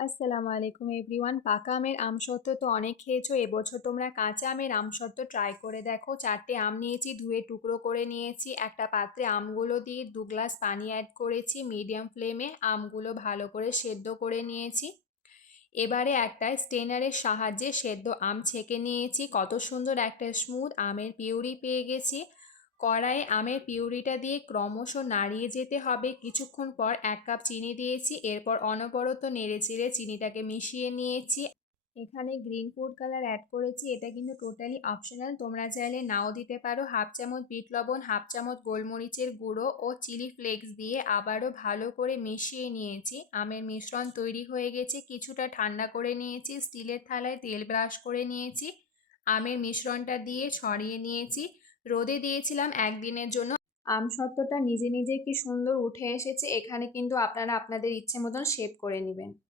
আসসালামু আলাইকুম এভরিওয়ান। পাকা আমের আমসত্ত্ব তো অনেক খেয়েছো, এবছর তোমরা কাঁচা আমের আমসত্ত্ব ট্রাই করে দেখো। 4টে আম নিয়েছি, ধুয়ে টুকরো করে নিয়েছি। একটা পাত্রে আমগুলো দিয়ে 2 গ্লাস পানি অ্যাড করেছি। মিডিয়াম ফ্লেমে আমগুলো ভালো করে সেদ্ধ করে নিয়েছি। এবারে একটা স্টেনারের সাহায্যে সেদ্ধ আম ছেঁকে নিয়েছি। কত সুন্দর একটা স্মুথ আমের পিউরি পেয়ে গেছি। কড়াইয়ে আমের পিউরিটা দিয়ে ক্রমশ নাড়িয়ে যেতে হবে। কিছুক্ষণ পর 1 কাপ চিনি দিয়েছি, এরপর অনবরত নেড়েচেড়ে চিনিটাকে মিশিয়ে নিয়েছি। এখানে গ্রিন ফুড কালার অ্যাড করেছি, এটা কিন্তু টোটালি অপশনাল, তোমরা চাইলে নাও দিতে পারো। 1/2 চামচ বিট লবণ, 1/2 চামচ গোলমরিচের গুঁড়ো ও চিলি ফ্লেক্স দিয়ে আবারও ভালো করে মিশিয়ে নিয়েছি। আমের মিশ্রণ তৈরি হয়ে গেছে, কিছুটা ঠান্ডা করে নিয়েছি। স্টিলের থালায় তেল ব্রাশ করে নিয়েছি, আমের মিশ্রণটা দিয়ে ছড়িয়ে নিয়েছি। রোদে দিয়েছিলাম 1 দিনের জন্য। আমসত্ত্বটা নিজে নিজে কি সুন্দর উঠে এসেছে। এখানে কিন্তু আপনারা আপনাদের ইচ্ছে মতন শেপ করে নেবেন।